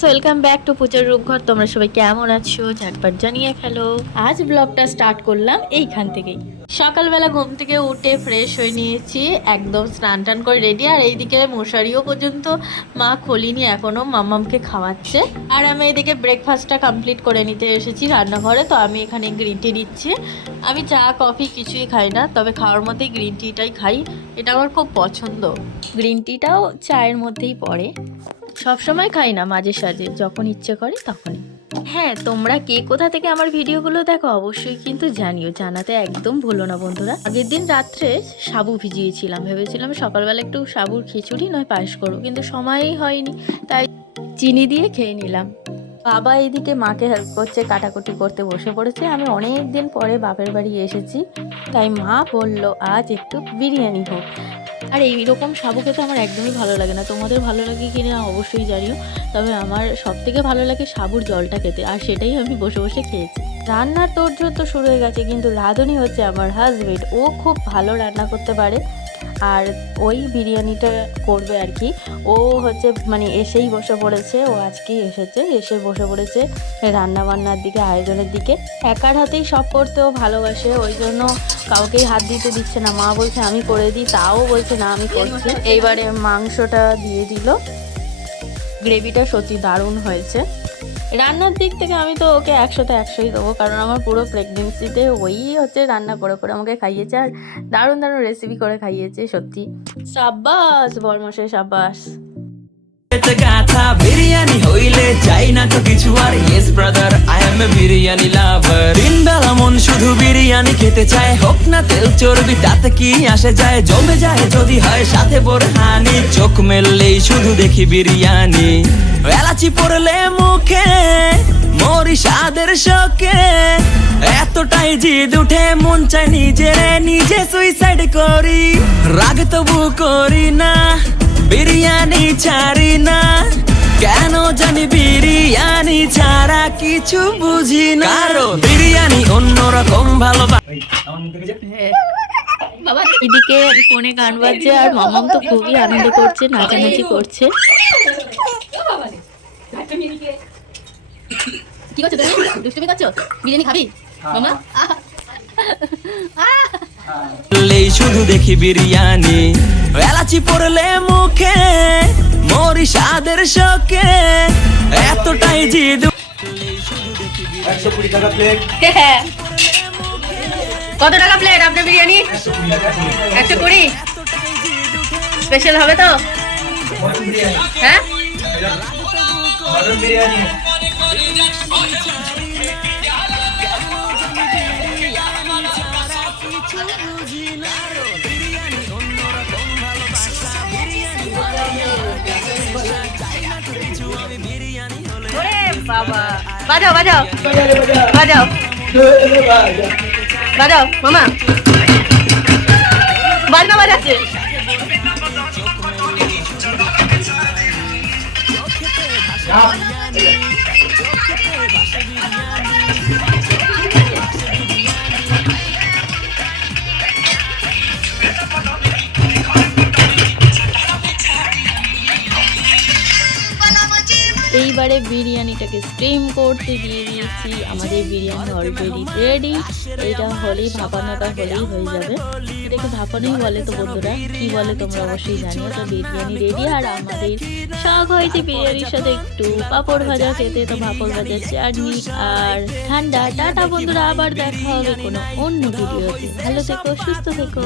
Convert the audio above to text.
Guys, welcome back to পূজার রূপঘর। তোমরা সবাই কেমন আছো ঝটপট জানিয়ে ফেলো। আজ ব্লগটা স্টার্ট করলাম এইখান থেকেই। সকালবেলা ঘুম থেকে উঠে ফ্রেশ হয়ে নিয়েছি, একদম স্নান টান করে রেডি। আর এইদিকে মশারিও পর্যন্ত মা খোলিনি, এখনো মাম্মামকে খাওয়াচ্ছে। আর আমি এদিকে ব্রেকফাস্টটা কমপ্লিট করে নিতে এসেছি রান্নাঘরে। তো আমি এখানে গ্রিন টি দিচ্ছি। আমি চা কফি কিছুই খাই না, তবে খাওয়ার মধ্যেই গ্রিন টিটাই খাই, এটা আমার খুব পছন্দ। গ্রিন টিটাও চায়ের মধ্যেই পড়ে, সব সময় খাই না, মাঝে সাঝে যখন ইচ্ছে করে তখনই। হ্যাঁ, তোমরা কে কোথা থেকে আমার ভিডিওগুলো দেখো অবশ্যই কিন্তু জানিও, জানাতে একদম ভুলো না বন্ধুরা। আগের দিন রাত্রে সাবু ভিজিয়েছিলাম, ভেবেছিলাম সকালবেলা একটু সাবুর খিচুড়ি নয় পায়েস করবো, কিন্তু সময়ই হয়নি, তাই চিনি দিয়ে খেয়ে নিলাম। বাবা এদিকে মাকে হেল্প করছে, কাটাকুটি করতে বসে পড়েছে। আমি অনেক দিন পরে বাপের বাড়ি এসেছি, তাই মা বলল আজ একটু বিরিয়ানি হোক। আর এইরকম সাবু খেতে আমার একদমই ভালো লাগে না, তোমাদের ভালো লাগে কি না অবশ্যই জানিও। তবে আমার সবথেকে ভালো লাগে সাবুর জলটা খেতে, আর সেটাই আমি বসে বসে খেয়েছি। রান্নার তোড়জোড় তো শুরু হয়ে গেছে, কিন্তু রাঁধুনি হচ্ছে আমার হাজবেন্ড। ও খুব ভালো রান্না করতে পারে, আর ওই বিরিয়ানিটা করবে আর কি। ও হচ্ছে মানে এসেই বসে পড়েছে, ও আজকেই এসেছে, এসে বসে পড়েছে রান্না বান্নার দিকে, আয়োজনের দিকে। একার হাতেই সব করতেও ভালোবাসে, ওই জন্য কাউকেই হাত দিতে দিচ্ছে না। মা বলছে আমি করে দিই, তাও বলছে না আমি করছি। এইবারে মাংসটা দিয়ে দিল, গ্রেভিটা সত্যি দারুণ হয়েছে। রান্নার দিক থেকে আমি তো ওকে 100তে 100ই দেবো, কারণ আমার পুরো প্রেগনেন্সিতে ওই হচ্ছে রান্না করে করে আমাকে খাইয়েছে, আর দারুণ দারুণ রেসিপি করে খাইয়েছে। সত্যি সাব্বাস বরমশাই, সাব্বাস। গাথা বিরিয়ানি হইলে চাই না তো কিছু আর। Yes brother, I M A biryani লাভার। দিন বেলা মন শুধু বিরিয়ানি খেতে চায়, হোক না তেল চর্বি তাতে কি আসে যায়। জমে যায় যদি হয় সাথে বোরহানি, চোখ মেললেই শুধু দেখি বিরিয়ানি। এলাচি পড়লে মুখে মরি স্বাদের শোকে, এতটাই জিদ উঠে মন চায় নিজে সুইসাইড করি। রাগ তবু করি না, বিরিয়ানি ছাড়ি না, কেন জানি বিরিয়ানি ছাড়া কিছু বুঝি না। কারণ বিরিয়ানি অন্যরকম ভালোবাসা। এদিকে ফোনে গান বাজছে, আর মামাম তো খুবই আনন্দ করছে, নাচানাচি করছে। কি করছো তুমি? দুষ্টুমি করছো? বিরিয়ানি খাবি মামা? শুধু দেখি বিরিয়ানি। এলাচি পড়লে মুখে মরি স্বাদের শোকে, এতটাই জিদ। 120 টাকা প্লেট। কত টাকা প্লেট আপনার বিরিয়ানি? 120। স্পেশাল হবে তো? হ্যাঁ, মটন বিরিয়ানি। বাবা বাজাও বাজাও বাজাও বাজাও মামা, বাজনা বাজাচ্ছে। এইবারে বিরিয়ানিটাকে স্টিম করতে দিয়ে দিয়েছি। আমাদের বিরিয়ানি অলরেডি রেডি। এটা হলেই ভাপানোটা হলেই হয়ে যাবে। এটাকে ভাপানোই বলে তো বন্ধুরা, কি বলে তোমরা অবশ্যই জানিও। তো বিরিয়ানি রেডি, আর আমাদের শখ হয়েছে বিরিয়ানির সাথে একটু পাঁপড় ভাজা খেতে, তো পাঁপড় ভাজা, চাটনি আর ঠান্ডা। টাটা বন্ধুরা, আবার দেখা হবে কোনো অন্য ভিডিওতে। ভালো থেকো, সুস্থ থেকো।